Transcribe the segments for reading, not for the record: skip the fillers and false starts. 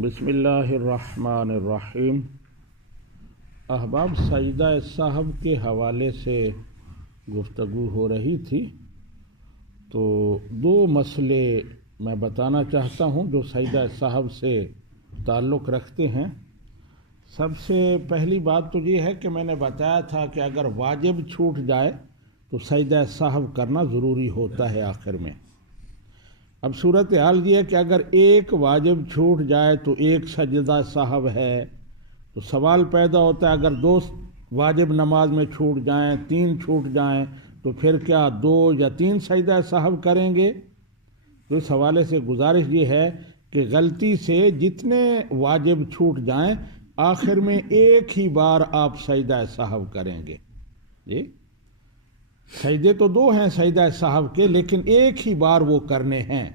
بسم اللہ الرحمن الرحیم۔ احباب، سجدہ سہو کے حوالے سے گفتگو ہو رہی تھی، تو دو مسئلے میں بتانا چاہتا ہوں جو سجدہ سہو سے تعلق رکھتے ہیں۔ سب سے پہلی بات تو یہ ہے کہ میں نے بتایا تھا کہ اگر واجب چھوٹ جائے تو سجدہ سہو کرنا ضروری ہوتا ہے آخر میں۔ اب صورتحال یہ ہے کہ اگر ایک واجب چھوٹ جائے تو ایک سجدہ سہو ہے، تو سوال پیدا ہوتا ہے اگر دو واجب نماز میں چھوٹ جائیں، تین چھوٹ جائیں، تو پھر کیا دو یا تین سجدہ سہو کریں گے؟ تو اس حوالے سے گزارش یہ ہے کہ غلطی سے جتنے واجب چھوٹ جائیں آخر میں ایک ہی بار آپ سجدہ سہو کریں گے۔ جی، سجدے تو دو ہیں سجدہ سہو کے، لیکن ایک ہی بار وہ کرنے ہیں۔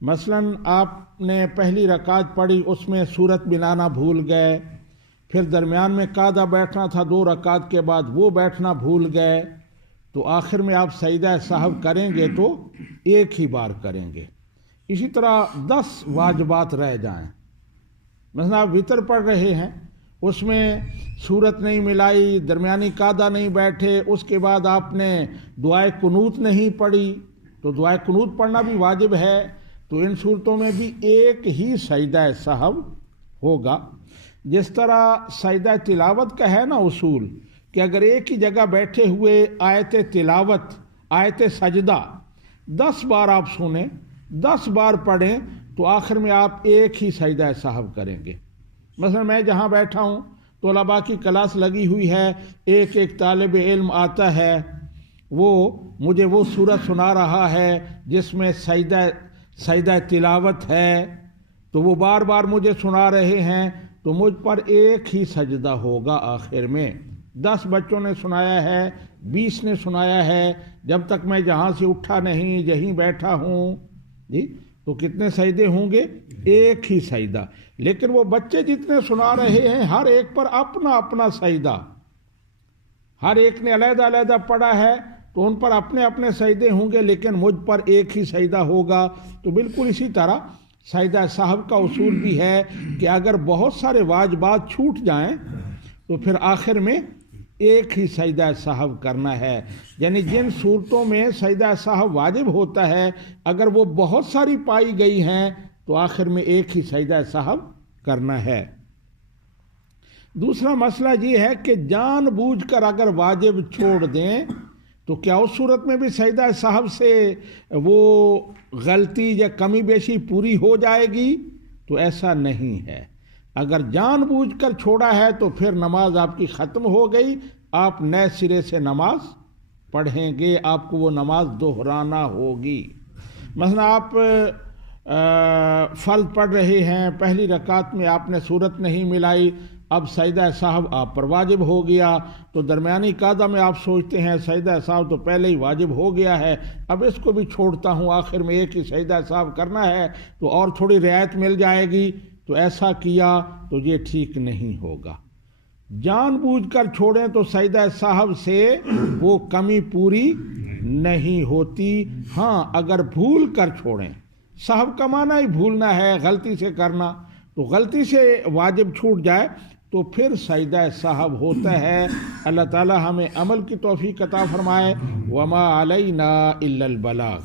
مثلا آپ نے پہلی رکعت پڑھی، اس میں سورت ملانا بھول گئے، پھر درمیان میں قاعدہ بیٹھنا تھا 2 رکعت کے بعد، وہ بیٹھنا بھول گئے، تو آخر میں آپ سجدہ سہو کریں گے تو ایک ہی بار کریں گے۔ اسی طرح 10 واجبات رہ جائیں، مثلا آپ وتر پڑھ رہے ہیں، اس میں سورت نہیں ملائی، درمیانی قاعدہ نہیں بیٹھے، اس کے بعد آپ نے دعائے قنوت نہیں پڑھی، تو دعائے قنوت پڑھنا بھی واجب ہے، تو ان صورتوں میں بھی ایک ہی سجدہ سہو ہوگا۔ جس طرح سجدہ تلاوت کا ہے نا اصول کہ اگر ایک ہی جگہ بیٹھے ہوئے آیت تلاوت، آیت سجدہ 10 بار آپ سنیں، 10 بار پڑھیں، تو آخر میں آپ ایک ہی سجدہ سہو کریں گے۔ مثلا میں جہاں بیٹھا ہوں، طلباء کی کلاس لگی ہوئی ہے، ایک طالب علم آتا ہے، وہ مجھے وہ سورت سنا رہا ہے جس میں سجدہ تلاوت ہے، تو وہ بار بار مجھے سنا رہے ہیں، تو مجھ پر ایک ہی سجدہ ہوگا آخر میں۔ 10 بچوں نے سنایا ہے، 20 نے سنایا ہے، جب تک میں جہاں سے اٹھا نہیں، یہیں بیٹھا ہوں، جی، تو کتنے سجدے ہوں گے؟ ایک ہی سجدہ۔ لیکن وہ بچے جتنے سنا رہے ہیں، ہر ایک پر اپنا اپنا سجدہ، ہر ایک نے علیحدہ علیحدہ پڑھا ہے، تو ان پر اپنے اپنے سجدے ہوں گے، لیکن مجھ پر ایک ہی سجدہ ہوگا۔ تو بالکل اسی طرح سجدہ سہو کا اصول بھی ہے کہ اگر بہت سارے واجبات چھوٹ جائیں تو پھر آخر میں ایک ہی سجدہ سہو کرنا ہے۔ یعنی جن صورتوں میں سجدہ سہو واجب ہوتا ہے، اگر وہ بہت ساری پائی گئی ہیں تو آخر میں ایک ہی سجدہ سہو کرنا ہے۔ دوسرا مسئلہ یہ ہے کہ جان بوجھ کر اگر واجب چھوڑ دیں تو کیا اس صورت میں بھی سجدہ سہو سے وہ غلطی یا کمی بیشی پوری ہو جائے گی؟ تو ایسا نہیں ہے۔ اگر جان بوجھ کر چھوڑا ہے تو پھر نماز آپ کی ختم ہو گئی، آپ نئے سرے سے نماز پڑھیں گے، آپ کو وہ نماز دہرانا ہوگی۔ مثلا آپ فرض پڑھ رہے ہیں، پہلی رکعت میں آپ نے سورت نہیں ملائی، اب سجدہ سہو آپ پر واجب ہو گیا، تو درمیانی قاعدہ میں آپ سوچتے ہیں سجدہ سہو تو پہلے ہی واجب ہو گیا ہے، اب اس کو بھی چھوڑتا ہوں، آخر میں ایک ہی سجدہ سہو کرنا ہے تو اور تھوڑی رعایت مل جائے گی، تو ایسا کیا تو یہ ٹھیک نہیں ہوگا۔ جان بوجھ کر چھوڑیں تو سجدہ سہو سے وہ کمی پوری نہیں ہوتی۔ ہاں، اگر بھول کر چھوڑیں، سہو کا معنی ہی بھولنا ہے، غلطی سے کرنا، تو غلطی سے واجب چھوٹ جائے تو پھر سجدہ سہو ہوتا ہے۔ اللہ تعالی ہمیں عمل کی توفیق عطا فرمائے۔ وما علینا الا البلاغ۔